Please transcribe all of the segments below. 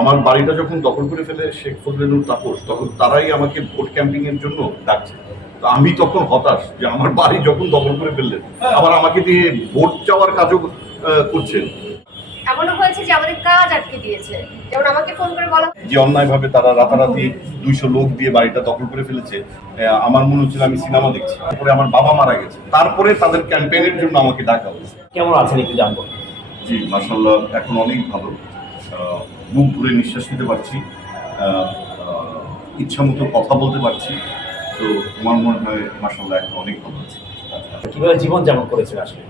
আমার বাড়িটা যখন দখল করে ফেলে শেখ ফজলেনুর তাপস তখন তারাই আমাকে ভোট ক্যাম্পিং এর জন্য ডাকছে। তো আমি তখন হতাশ যে আমার বাড়ি যখন দখল করে ফেললেন আবার আমাকে দিয়ে ভোট চাওয়ার কাজও করছেন। এমনও হয়েছে যে আমাদের কাজ আটকে দিয়েছে। যেমন আমাকে ফোন করে বলা যে অন্যায়ভাবে তারা রাতারাতি দুইশো লোক দিয়ে বাড়িটা দখল করে ফেলেছে আমার মনে হচ্ছিল আমি সিনেমা দেখছি। তারপরে আমার বাবা মারা গেছে। তারপরে তাদের ক্যাম্পেইনের জন্য আমাকে ডাকা হয়েছে। কেমন আছেন একটু জানব। জি মাসাল্লাহ এখন অনেক ভালো। বুক ভরে নিঃশ্বাস নিতে পারছি ইচ্ছা মতো কথা বলতে পারছি তো আমার মনে হয় মাসাল্লাহ এখন অনেক ভালো আছে। কীভাবে জীবন যেমন করেছেন আসলে?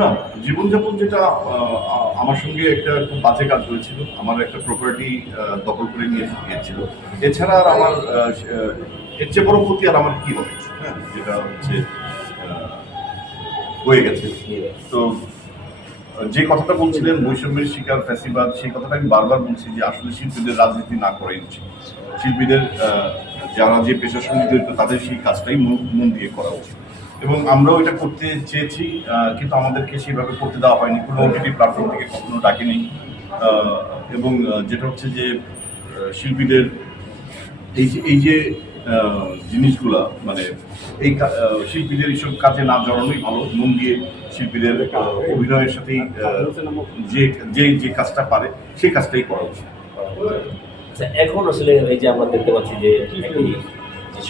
না জীবনযাপন যেটা আমার সঙ্গে একটা খুব বাজে কাজ হয়েছিল আমার একটা প্রপার্টি দখল করে নিয়ে গিয়েছিল। এছাড়া আর আমার এর চেয়ে বড় ক্ষতি আর আমার কি হবে? হ্যাঁ যেটা হচ্ছে হয়ে গেছে। তো যে কথাটা বলছিলেন, বৈষম্যের শিকার, ফ্যাসিবাদ, সেই কথাটা আমি বারবার বলছি যে আসলে শিল্পীদের রাজনীতি না করাই উচিত শিল্পীদের যারা যে পেশার সঙ্গে জড়িত, তাদের সেই কাজটাই মন দিয়ে করা উচিত। এবং আমরাও এটা করতে চেয়েছি কিন্তু আমাদেরকে সেভাবে করতে দেওয়া হয়নি। কোনো ওটিটি প্ল্যাটফর্ম থেকে কখনো ডাকেনি। এবং যেটা হচ্ছে যে শিল্পীদের, এই যে এই যে জিনিসগুলা মানে এই শিল্পীদের এইসব কাজে না জড়ানোই ভালো। মন দিয়ে শিল্পীদের অভিনয়ের সাথেই যে যে যে কাজটা পারে সেই কাজটাই করা উচিত। আচ্ছা, এখন আসলে এই যে আমরা দেখতে পাচ্ছি যে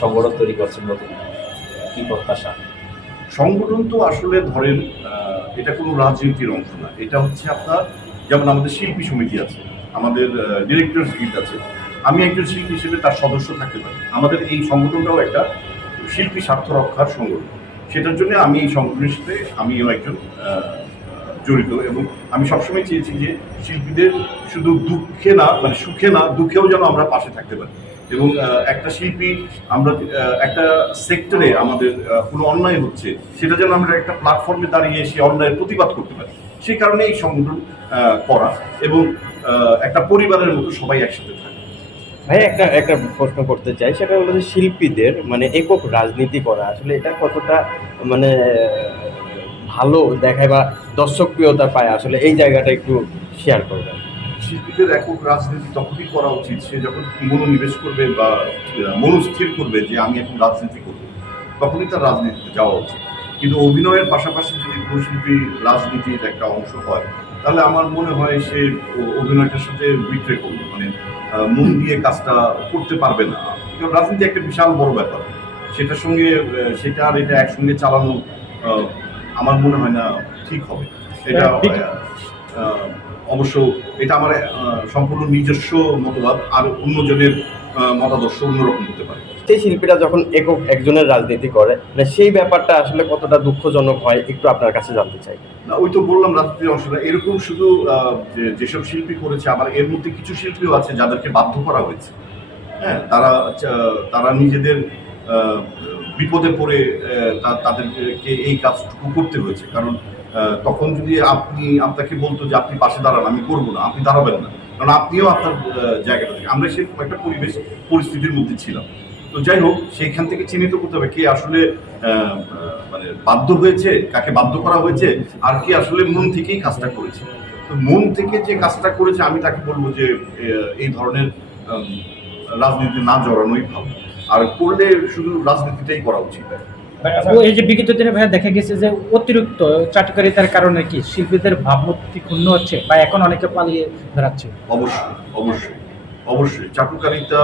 সংগঠন তৈরি করছেন নতুন কি প্রত্যাশা? সংগঠন তো আসলে ধরেন এটা কোনো রাজনীতির অংশ না। এটা হচ্ছে আপনার যেমন আমাদের শিল্পী সমিতি আছে আমাদের ডিরেক্টরস গিল্ড আছে। আমি একজন শিল্পী হিসেবে তার সদস্য থাকতে পারি। আমাদের এই সংগঠনটাও একটা শিল্পী স্বার্থ রক্ষার সংগঠন। সেটার জন্য আমি এই সংগঠনের সাথে আমিও একজন জড়িত এবং আমি সবসময় চেয়েছি যে শিল্পীদের শুধু দুঃখে না মানে সুখে না, দুঃখেও যেন আমরা পাশে থাকতে পারি। এবং একটা শিল্পী আমরা একটা সেক্টরে আমাদের কোনো অন্যায় হচ্ছে, সেটা যেন আমরা একটা প্ল্যাটফর্মে দাঁড়িয়ে সেই অন্যায়ের প্রতিবাদ করতে পারি। সেই কারণে এই সংগঠন করা এবং একটা পরিবারের মতো সবাই একসাথে থাকে। ভাই, একটা একটা প্রশ্ন করতে চাই, সেটা হলো যে শিল্পীদের মানে একক রাজনীতি করা, আসলে এটা কতটা মানে ভালো দেখায় বা দর্শকপ্রিয়তা পায়, আসলে এই জায়গাটা একটু শেয়ার করবেন। শিল্পীদের একক রাজনীতি তখনই করা উচিত, সে যখন মনোনিবেশ করবে বা মনস্থির করবে যে আমি এখন রাজনীতি করব, তখনই তার রাজনীতিতে যাওয়া উচিত। কিন্তু অভিনয়ের পাশাপাশি যদি শিল্পী রাজনীতির একটা অংশ হয় তাহলে আমার মনে হয় সে অভিনয়টার সাথে বিট্রে করবে মানে মন দিয়ে কাজটা করতে পারবে না। কারণ রাজনীতি একটা বিশাল বড় ব্যাপার। সেটার সঙ্গে সেটা আর এটা একসঙ্গে চালানো আমার মনে হয় না ঠিক হবে। এটা অবশ্য এটা আমার সম্পূর্ণ নিজস্ব মতবাদ। আর অন্যজনের মতাদর্শ অন্যরকম হতে পারে। সেই শিল্পীরা যখন একক একজনের রাজনীতি করে মানে সেই ব্যাপারটা আসলে কতটা দুঃখজনক হয় একটু আপনার কাছে জানতে চাই। না ওই তো বললাম রাজনীতির অংশটা। এরকম শুধু যে- যেসব শিল্পী করেছে আবার এর মধ্যে কিছু শিল্পীও আছে যাদেরকে বাধ্য করা হয়েছে। হ্যাঁ তারা তারা নিজেদের বিপদে পড়ে তাদেরকে এই কাজটুকু করতে হয়েছে। কারণ তখন যদি আপনি আপনাকে বলতো যে আপনি পাশে দাঁড়ান আমি করব না আপনি দাঁড়াবেন না। কারণ আপনিও আপনার জায়গাটা থেকে আমরা সেরকম একটা পরিবেশ, পরিস্থিতির মধ্যে ছিলাম। তো যাই হোক, সেইখান থেকে চিহ্নিত করতে হবে কে আসলে মানে বাধ্য হয়েছে, কাকে বাধ্য করা হয়েছে, আর কে আসলে মন থেকেই কাজটা করেছে। তো মন থেকে যে কাজটা করেছে, আমি তাকে বলব যে এই ধরনের রাজনীতি না জড়ানোই ভালো। আর করলে শুধু রাজনীতিটাই করা উচিত। ও এই যে বিগত দিনে ভাইয়া দেখা গেছে যে অতিরিক্ত চাটকারিতার কারণে কি শিল্পীদের ভাবমূর্তি ক্ষুণ্ণ হচ্ছে বা এখন অনেকে পালিয়ে বেড়াচ্ছে? অবশ্যই অবশ্যই অবশ্যই। চাটুকারিতা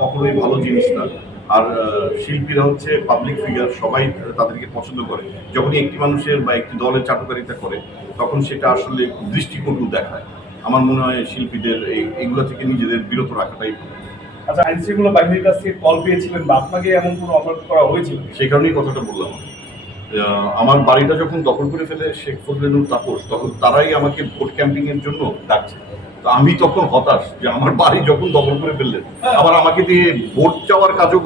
কখনোই ভালো জিনিস না। আর শিল্পীরা হচ্ছে পাবলিক ফিগার সবাই তাদেরকে পছন্দ করে। যখনই একটি মানুষের বা একটি দলের চাটুকারিতা করে তখন সেটা আসলে দৃষ্টিকটু দেখায়। আমার মনে হয় শিল্পীদের এই এগুলো থেকে নিজেদের বিরত রাখাটাই ভালো। আচ্ছা আইন শৃঙ্খলা বাহিনীর কাছ থেকে কল পেয়েছিলেন বা আপনাকে এমন কোনো অফার করা হয়েছিল সেই কারণেই কথাটা বললাম। আমি। আমার বাড়িটা যখন দখল করে ফেলে শেখ ফজলেনুর তাপস তখন তারাই আমাকে ভোট ক্যাম্পিং এর জন্য ডাকছে। তো আমি তখন হতাশ যে আমার বাড়ি যখন দখল করে ফেললেন আবার আমাকে দিয়ে ভোট চাওয়ার কাজও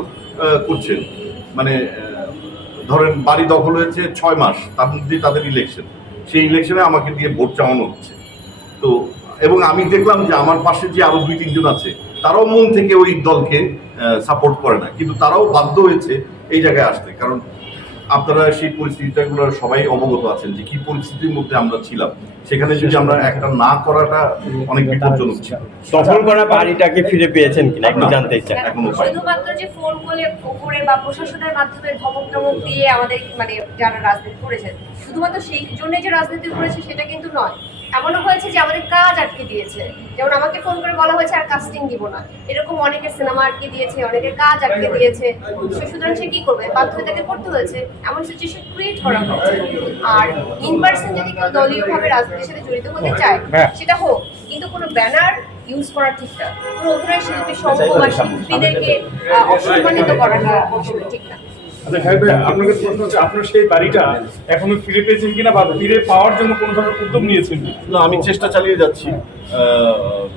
করছেন। মানে ধরেন বাড়ি দখল হয়েছে ছয় মাস তার মধ্যে তাদের ইলেকশন সেই ইলেকশনে আমাকে দিয়ে ভোট চাওয়ানো হচ্ছে। তো এবং আমি দেখলাম যে আমার পাশে যে আরও দুই তিনজন আছে তারাও মন থেকে ওই দলকে সাপোর্ট করে না। কিন্তু তারাও বাধ্য হয়েছে এই জায়গায় আসতে। কারণ আপনারা সেই পরিস্থিতিগুলো সবাই অবগত আছেন যে কি পরিস্থিতির মধ্যে আমরা ছিলাম। সেখানে যদি আমরা একটা না করাটা অনেক বিপজ্জনক ছিল। দখল করা বাড়িটাকে ফিরে পেয়েছেন কিনা একটু জানতে চাই। এখনও। শুধুমাত্র যে ফোন করে করে বা প্রশাসনের মাধ্যমে ধমক টমক দিয়ে আমাদের মানে যারা রাজনীতি করেছে শুধুমাত্র সেই জন্য যে রাজনীতি করেছে সেটা কিন্তু নয়। এমনও হয়েছে যে আমাদের কাজ আটকে দিয়েছে। যেমন আমাকে ফোন করে বলা হয়েছে আর কাস্টিং দিব না। এরকম অনেকের সিনেমা আটকে দিয়েছে অনেকের কাজ আটকে দিয়েছে। সে সুতরাং সে কি করবে? বাধ্য হয়ে তাকে করতে হয়েছে। এমন সিচুয়েশন ক্রিয়েট করা হয়েছে। আর ইন পার্সন যদি কেউ দলীয়ভাবে রাজনীতির সাথে জড়িত হতে চায় হ্যাঁ। সেটা হোক কিন্তু কোনো ব্যানার ইউজ করা ঠিক না কোনো অভিনয় শিল্পী সংঘ বা শিল্পীদেরকে অসম্মানিত করাটা ঠিক না। আচ্ছা খাই ভাই, আপনার কাছে সেই বাড়িটা এখনও ফিরে পেয়েছেন কিনা বা ফিরে পাওয়ার জন্য কোনো নিয়েছেন? না, আমি চেষ্টা চালিয়ে যাচ্ছি।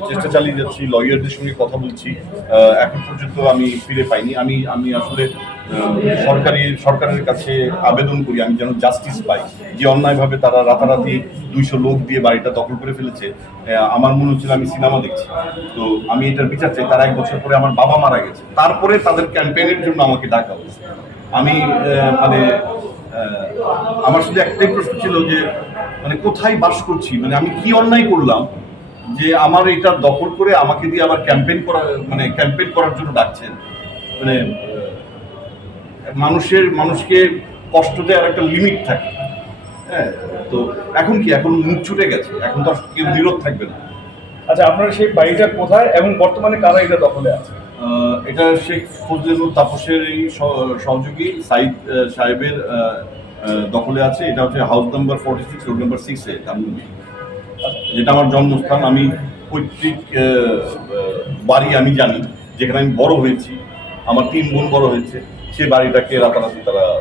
চেষ্টা চালিয়ে যাচ্ছি, লয়ারদের সঙ্গে কথা বলছি। এখন পর্যন্ত আমি ফিরে পাইনি। আমি আমি আসলে সরকারি, সরকারের কাছে আবেদন করি, আমি যেন জাস্টিস পাই। যে অন্যায়ভাবে তারা রাতারাতি দুইশো লোক দিয়ে বাড়িটা দখল করে ফেলেছে আমার মনে হচ্ছিল আমি সিনেমা দেখছি। তো আমি এটার বিচার চাই। তারা এক বছর পরে আমার বাবা মারা গেছে। তারপরে তাদের ক্যাম্পেইনের জন্য আমাকে ডাকা হয়েছে। আমি মানে আমার শুধু একটাই প্রশ্ন ছিল যে মানে কোথায় বাস করছি? মানে আমি কি অন্যায় করলাম যে আমার এটা দখল করে আমাকে দিয়ে আবার ক্যাম্পেইন করা মানে ক্যাম্পেইন করার জন্য ডাকছেন? মানে মানুষের, মানুষকে কষ্ট দেওয়ার একটা লিমিট থাকে। হ্যাঁ তো এখন কি? এখন মুখ ছুটে গেছে। এখন তো কেউ নীরব থাকবে না। আচ্ছা আপনার সেই বাড়িটা কোথায় এবং বর্তমানে কারা এটা দখলে আছে? এটা শেখ ফজলুল তাপসের এই সহ- সহযোগী, সাইদ সাহেবের দখলে আছে। এটা হচ্ছে house number forty six road number সিক্সে ধানমন্ডি। যেটা আমার জন্মস্থান। আমি পৈতৃক বাড়ি আমি জানি। যেখানে আমি বড় হয়েছি। আমার তিন বোন বড় হয়েছে। সে বাড়িটাকে রাতারাতি তারা